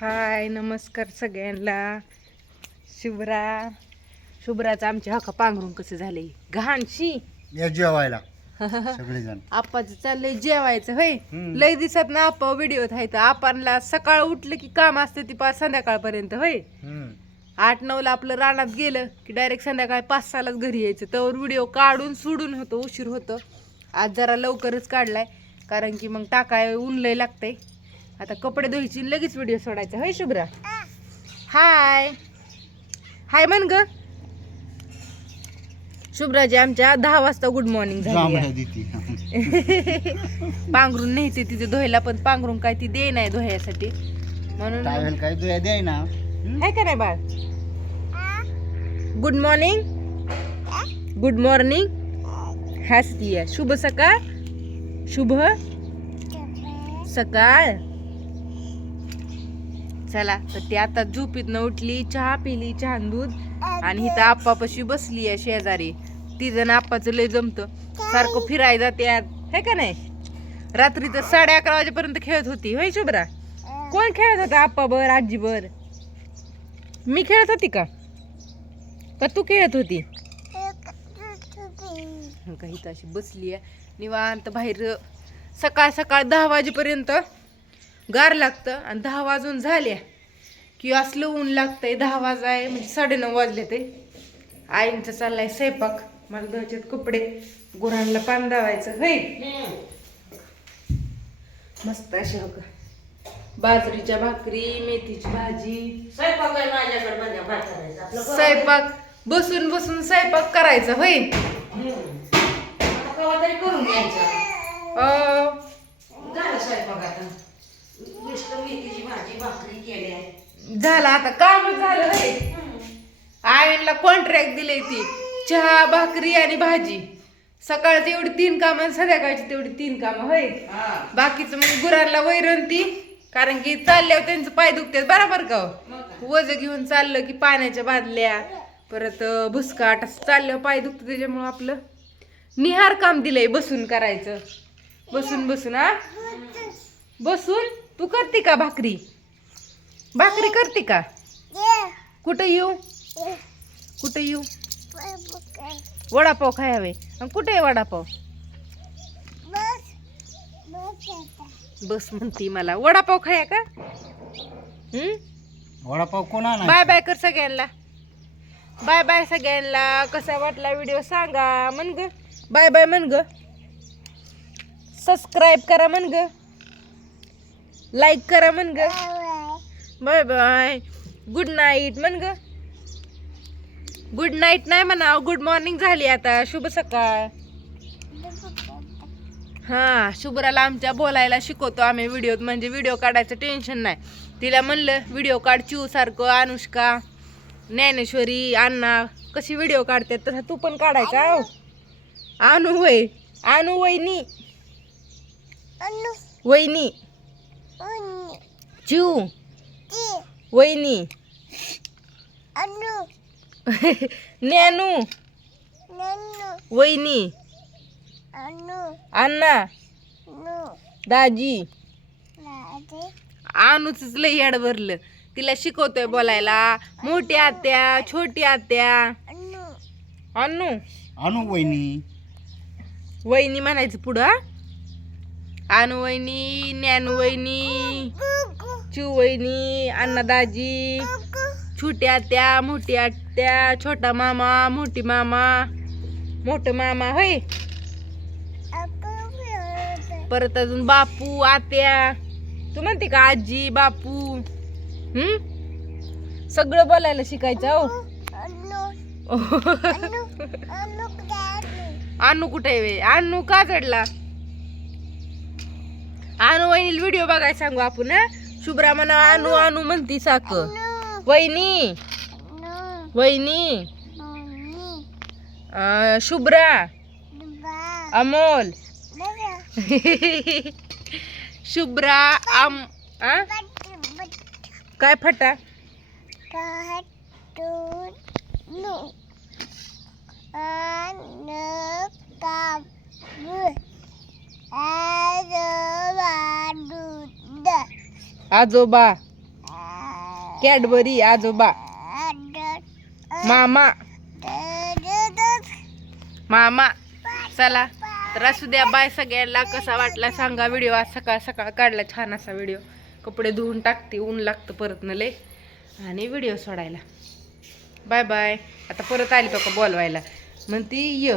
हाय नमस्कार सगळ्यांना. शुभ्रा. शुभ्राचं आमच्या हका पांघरून कसं झाले? घाणशी. या जेवायला. सगळेजण. आप्पाचं चाललंय जेवायचं होय. लय दिसत ना आप्पा व्हिडिओ थायचं आपणला सकाळ उठलं की काम असतं ती पाच संध्याकाळपर्यंत होय. आठ नऊला आपलं रानात गेलं की डायरेक्ट संध्याकाळी पाच सहालाच घरी यायचं. तर व्हिडिओ काढून सोडून होतो उशीर होतं. आज जरा लवकरच काढलाय कारण की मग टाकाय ऊन लय लागतंय. आता कपडे धुवायची लगेच व्हिडिओ सोडायचा. होय शुभ्रा? हाय. हाय म्हण ग. शुभ्राजी आमच्या दहा वाजता गुड मॉर्निंग झाली पांघरून न्यायचे तिथे धुवायला पण पांघरून काय ती दे नाही धुयासाठी म्हणून काय तुया द्याय ना? का नाही बाळ? गुड मॉर्निंग गुड मॉर्निंग हॅसती आहे शुभ सकाळ. शुभ सकाळ. चला तर ती आता झोपीतनं उठली चहा पिली चहा दूध. आणि इथं आप्पापाशी बसली आहे शेजारी. तिचं आप्पाचं लय जमतं. सारखं फिरायला जाते हे का नाही? रात्री तर साडे अकरा वाजेपर्यंत खेळत होती. होय शुभ्रा? कोण खेळत होता आप्पा बर आजी बर मी खेळत होती का? का तू खेळत होती. हो का इथं अशी बसली आहे. निवांत बाहेर सकाळ सकाळ दहा वाजेपर्यंत गार लागतं आणि दहा वाजून झाल्या की असलं ऊन लागतंय दहा वाजाय म्हणजे साडेनऊ वाजले ते. आईंचं चाललाय स्वयंपाक. मला धुवायचे कपडे. गुरांना पान दावायचं. है मस्त अशी हो का? बाजरीच्या भाकरी मेथीची भाजी. स्वयंपाक आहे माझ्याकडे माझ्या भात करायचा. आपलं कवा- स्वयंपाक. बसून बसून स्वयंपाक करायचा. होय? हम्म. आता कवा तरी करून घ्यायचा. अं, झालं स्वयंपाक आता. नुसतं मेथीची भाजी भाकरी केल्या झालं आता काम झालं आईला कॉन्ट्रॅक्ट दिले ती चहा भाकरी आणि भाजी. सकाळची एवढी तीन कामं आणि संध्याकाळची तेवढी तीन कामं होय. हा. बाकीचं मग गुरांना वैरण ती कारण की चालल्यावर त्यांचं पाय दुखतात. बरोबर का हो? मग काय? वज घेऊन चाललं की पाण्याच्या बादल्या. परत अं, भुसकाट असं चालल्यावर पाय दुखतं त्याच्यामुळं आपलं. निहार काम दिलंय बसून करायचं. बसून बसून हा? बसून? तू करते का भाकरी? भाकरी करते का? कुठं येऊ? कुठं येऊ? वडापाव खायावे आणि कुठे आहे वडापाव? बस म्हणती मला. वडापाव खाया का? हम्म? वडापाव कोणा बाय बाय कर सगळ्यांना. बाय बाय सगळ्यांना. कसा वाटला व्हिडिओ सांगा. म्हण ग. बाय बाय म्हण ग. सबस्क्राईब करा म्हण ग. लाईक करा म्हण ग. बाय बाय गुड नाईट म्हण ग. गुड नाईट नाही म्हणा गुड मॉर्निंग झाली आता. शुभ सकाळ. हा शुभ्राला आमच्या बोलायला शिकवतो आम्ही व्हिडिओत म्हणजे व्हिडिओ काढायचं टेन्शन नाही. तिला म्हणलं व्हिडिओ काढ चिऊ सारखं अनुष्का ज्ञानेश्वरी अण्णा. कशी व्हिडिओ काढतात? तसा तू पण काढायचा हो. आणू वय आणू वहिनी. वहिनी. चिऊ वहिनी. ज्ञानू वहिनी. अण्णा. दाजी. आणूच लई याड भरलं. तिला शिकवतोय बोलायला. मोठी आत्या छोटी आत्या. अण्णू आणू वहिनी. वहिनी म्हणायचं पुढं हा? आणू वहिनी ज्ञानू वहिनी चिऊ वहिनी अण्णा दाजी छोटी आत्या मोठी आत्या छोटा मामा मोठी मामा मोठ मामा होय? परत अजून बापू आत्या. तू म्हणते का आजी बापू? हम्म? सगळं बोलायला शिकायचं हो. आणू कुठे आहे? वे? आणू का चढला? आणू वहिनी व्हिडिओ बघायला सांगू आपण? शुभ्रा म्हणा आणू आणू म्हणती साक वहिनी. वहिनी. शुभ्रा. अमोल. शुभ्रा आम? काय फटा? आजोबा. कॅडबरी आजोबा. मामा. मामा. चला तर असू द्या बाय सगळ्यांना. कसा वाटला सांगा व्हिडिओ. आज सकाळ सकाळ काढला छान असा व्हिडिओ. कपडे धुवून टाकते ऊन लागतं परत न आणि व्हिडिओ सोडायला. Bye bye. आता परत आली तो का बोलवायला. म्हणती य.